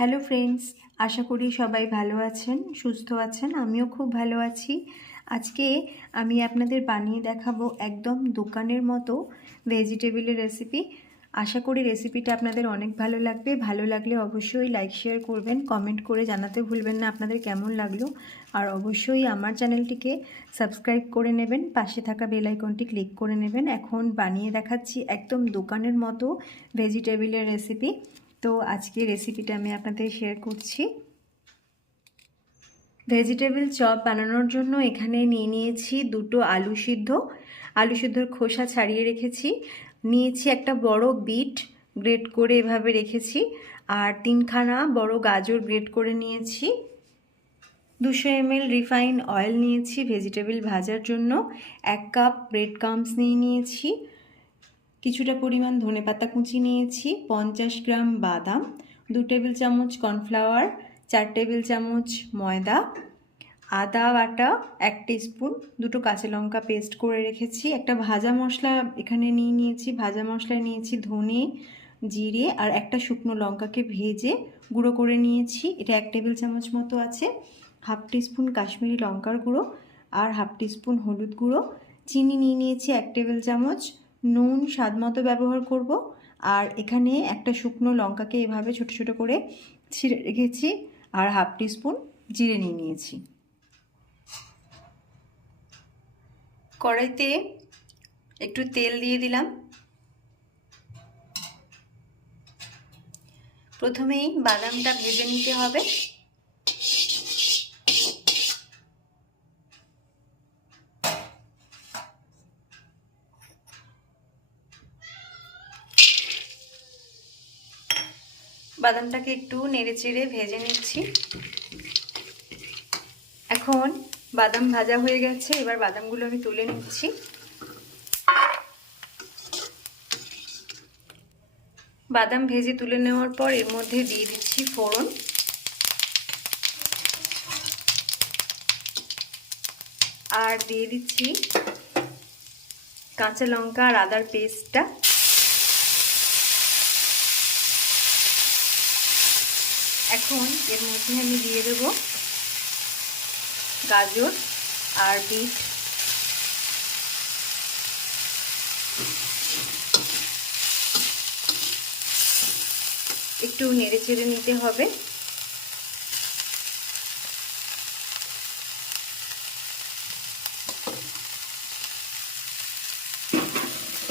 Hello friends আশা করি সবাই ভালো আছেন, সুস্থ আছেন। আমিও খুব ভালো আছি। আজকে আমি আপনাদের বানিয়ে দেখাবো একদম দোকানের মতো ভেজিটেবিলের রেসিপি আশা করি রেসিপিটা আপনাদের অনেক ভালো লাগবে। ভালো লাগলে অবশ্যই লাইক শেয়ার করবেন কমেন্ট করে জানাতে ভুলবেন না আপনাদের কেমন লাগল। আর অবশ্যই আমার চ্যানেলটিকে সাবস্ক্রাইব করে নেবেন, পাশে থাকা বেল আইকনটি ক্লিক করে নেবেন। এখন বানিয়ে দেখাচ্ছি একদম দোকানের মতো ভেজিটেবিলের রেসিপি তো আজকে রেসিপিটা আমি আপনাদের শেয়ার করছি। ভেজিটেবল চপ বানানোর জন্য এখানে নিয়ে নিয়েছি দুটো আলু সিদ্ধ। আলু সিদ্ধর খোসা ছাড়িয়ে রেখেছি। নিয়েছি একটা বড় বিট গ্রেট করে এভাবে রেখেছি। আর তিনখানা বড় গাজর গ্রেট করে নিয়েছি। দুশো এমএল রিফাইন অয়েল নিয়েছি ভেজিটেবল ভাজার জন্য। এক কাপ ব্রেড কামস নিয়ে নিয়েছি। কিছুটা পরিমাণ ধনেপাতা কুচি নিয়েছি, পঞ্চাশ গ্রাম বাদাম, দু টেবিল চামচ কর্নফ্লাওয়ার, চার টেবিল চামচ ময়দা, আদা বাটা, এক স্পুন দুটো কাঁচা লঙ্কা পেস্ট করে রেখেছি, একটা ভাজা মশলা এখানে নিয়ে নিয়েছি, ভাজা মশলায় নিয়েছি ধনে, জিরে আর একটা শুকনো লঙ্কাকে ভেজে গুঁড়ো করে নিয়েছি, এটা এক টেবিল চামচ মতো আছে, হাফ স্পুন কাশ্মীরি লঙ্কার গুঁড়ো আর হাফ স্পুন হলুদ গুঁড়ো, চিনি নিয়ে নিয়েছি এক টেবিল চামচ নুন, স্বাদ মতো ব্যবহার করব। আর এখানে একটা শুকনো লঙ্কাকে এভাবে ছোট ছোট করে ছিঁড়ে রেখেছি আর হাফ স্পুন জিরে নিয়ে নিয়েছি। কড়াইতে একটু তেল দিয়ে দিলাম। প্রথমেই বাদামটা ভেজে নিতে হবে। বাদামটাকে একটু নেড়ে চেড়ে ভেজে নিচ্ছি। এখন বাদাম ভাজা হয়ে গেছে, এবার বাদামগুলো আমি তুলে নিচ্ছি। বাদাম ভেজে তুলে নেওয়ার পর এর মধ্যে দিয়ে দিচ্ছি ফোড়ন। আর দিয়ে দিচ্ছি কাঁচা লঙ্কা আর আদার পেস্টটা। এখন এর মধ্যে আমি দিয়ে দেব গাজর আর বিট। একটু নেড়ে চেড়ে নিতে হবে।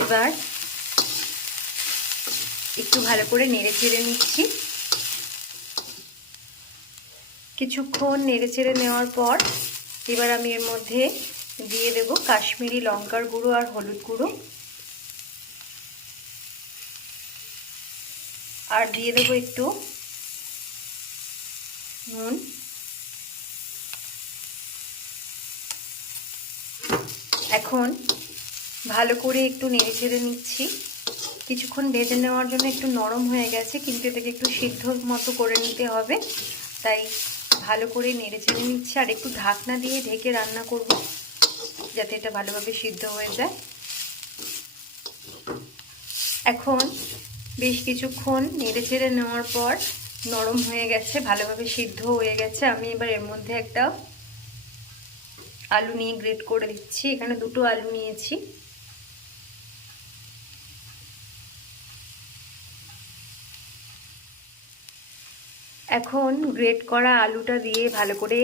এবার একটু ভালো করে নেড়ে চেড়ে নিচ্ছি। কিছুক্ষণ নেড়ে চেড়ে নেওয়ার পর এবার আমি এর মধ্যে দিয়ে দেব কাশ্মীরি লঙ্কার গুঁড়ো আর হলুদ গুঁড়ো। আর দিয়ে দেবো একটু নুন। এখন ভালো করে একটু নেড়ে চেড়ে নিচ্ছি। কিছুক্ষণ ভেজে নেওয়ার জন্য একটু নরম হয়ে গেছে, কিন্তু এটাকে একটু সিদ্ধ মতো করে নিতে হবে। তাই ভালো করে নেড়ে চেড়ে নিচ্ছি আর একটু ঢাকনা দিয়ে ঢেকে রান্না করব, যাতে এটা ভালোভাবে সিদ্ধ হয়ে যায়। এখন বেশ কিছুক্ষণ নেড়ে চেড়ে নেওয়ার পর নরম হয়ে গেছে, ভালোভাবে সিদ্ধ হয়ে গেছে। আমি এবার এর মধ্যে একটা আলু নিয়ে গ্রেট করে দিচ্ছি। এখানে দুটো আলু নিয়েছি। এখন গ্রেট করা আলুটা দিয়ে ভালো করে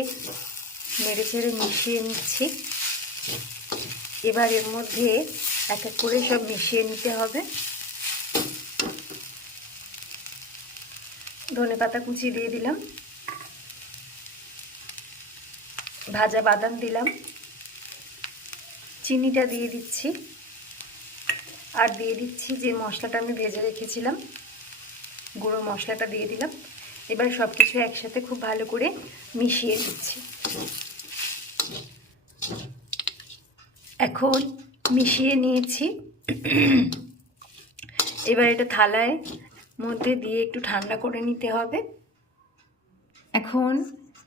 নেড়ে চেড়ে মিশিয়ে নিচ্ছি। এবার এর মধ্যে এক এক করে সব মিশিয়ে নিতে হবে। ধনে পাতা কুচি দিয়ে দিলাম। ভাজা বাদাম দিলাম। চিনিটা দিয়ে দিচ্ছি। আর দিয়ে দিচ্ছি যে মশলাটা আমি ভেজে রেখেছিলাম, গুঁড়ো মশলাটা দিয়ে দিলাম। এবার সব কিছু একসাথে খুব ভালো করে মিশিয়ে দিচ্ছি এখন মিশিয়ে নিয়েছি। এবার এটা থালায় মধ্যে দিয়ে একটু ঠান্ডা করে নিতে হবে। এখন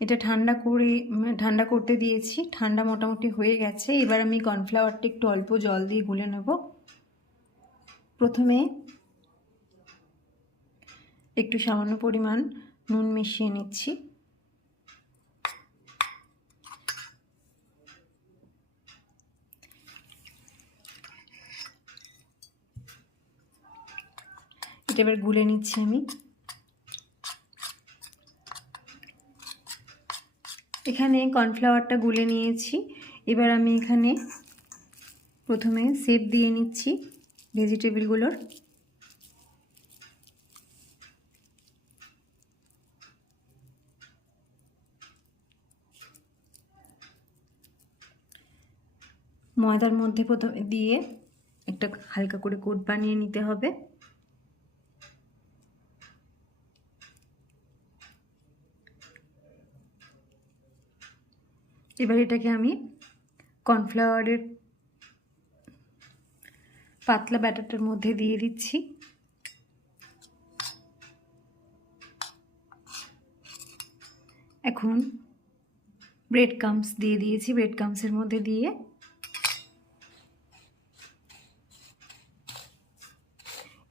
এটা ঠান্ডা করে, ঠান্ডা করতে দিয়েছি। ঠান্ডা মোটামুটি হয়ে গেছে। এবার আমি কর্নফ্লাওয়ারটা একটু অল্প জল দিয়ে গুলে নেব। প্রথমে একটু সামান্য পরিমাণ নুন মিশিয়ে নিচ্ছি। এটা এবার গুলে নিচ্ছি আমি। এখানে কর্নফ্লাওয়ারটা গুলে নিয়েছি। এবার আমি এখানে প্রথমে সেপ দিয়ে নিচ্ছি ভেজিটেবিলগুলোর। ময়দার মধ্যে প্রথমে দিয়ে একটা হালকা করে কোট বানিয়ে নিতে হবে। এবার এটাকে আমি কর্নফ্লাওয়ারের পাতলা ব্যাটারটার মধ্যে দিয়ে দিচ্ছি। এখন ব্রেড কামস দিয়ে দিয়েছি ব্রেড কামসের মধ্যে দিয়ে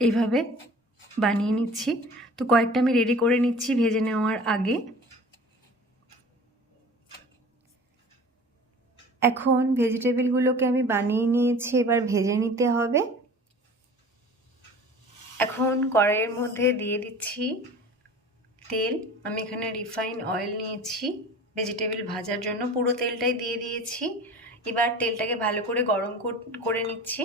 এইভাবে বানিয়ে নিচ্ছি। তো কয়েকটা আমি রেডি করে নিচ্ছি ভেজে নেওয়ার আগে। এখন ভেজিটেবিলগুলোকে আমি বানিয়ে নিয়েছি, এবার ভেজে নিতে হবে। এখন কড়াইয়ের মধ্যে দিয়ে দিচ্ছি তেল। আমি এখানে রিফাইন অয়েল নিয়েছি। ভেজিটেবিল ভাজার জন্য পুরো তেলটাই দিয়ে দিয়েছি। এবার তেলটাকে ভালো করে গরম করে নিচ্ছি।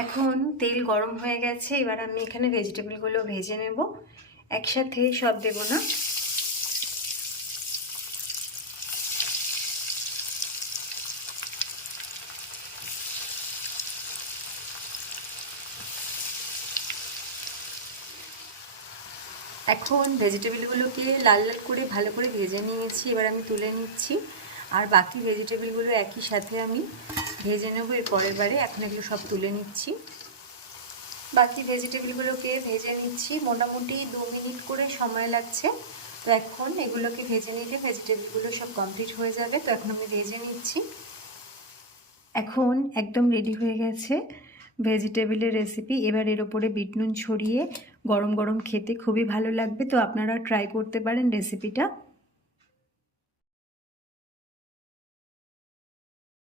এখন তেল গরম হয়ে গেছে, এবার আমি এখানে ভেজিটেবিলগুলো ভেজে নেব। একসাথে সব দেব না। এখন ভেজিটেবিলগুলোকে লাল লাল করে ভালো করে ভেজে নিয়েছি, এবার আমি তুলে নিচ্ছি। আর বাকি ভেজিটেবিলগুলো একই সাথে আমি ভেজে নেব, এর পরের বারে এখন এগুলো সব তুলে নিচ্ছি। বাকি ভেজিটেবিলগুলোকে ভেজে নিচ্ছি, মোটামুটি দু মিনিট করে সময় লাগছে। তো এখন এগুলোকে ভেজে নিলে ভেজিটেবিলগুলো সব কমপ্লিট হয়ে যাবে, তো এখন আমি ভেজে নিচ্ছি। এখন একদম রেডি হয়ে গেছে ভেজিটেবিলের রেসিপি। এবার এর ওপরে বিট নুন ছড়িয়ে গরম গরম খেতে খুবই ভালো লাগবে, তো আপনারা ট্রাই করতে পারেন রেসিপিটা।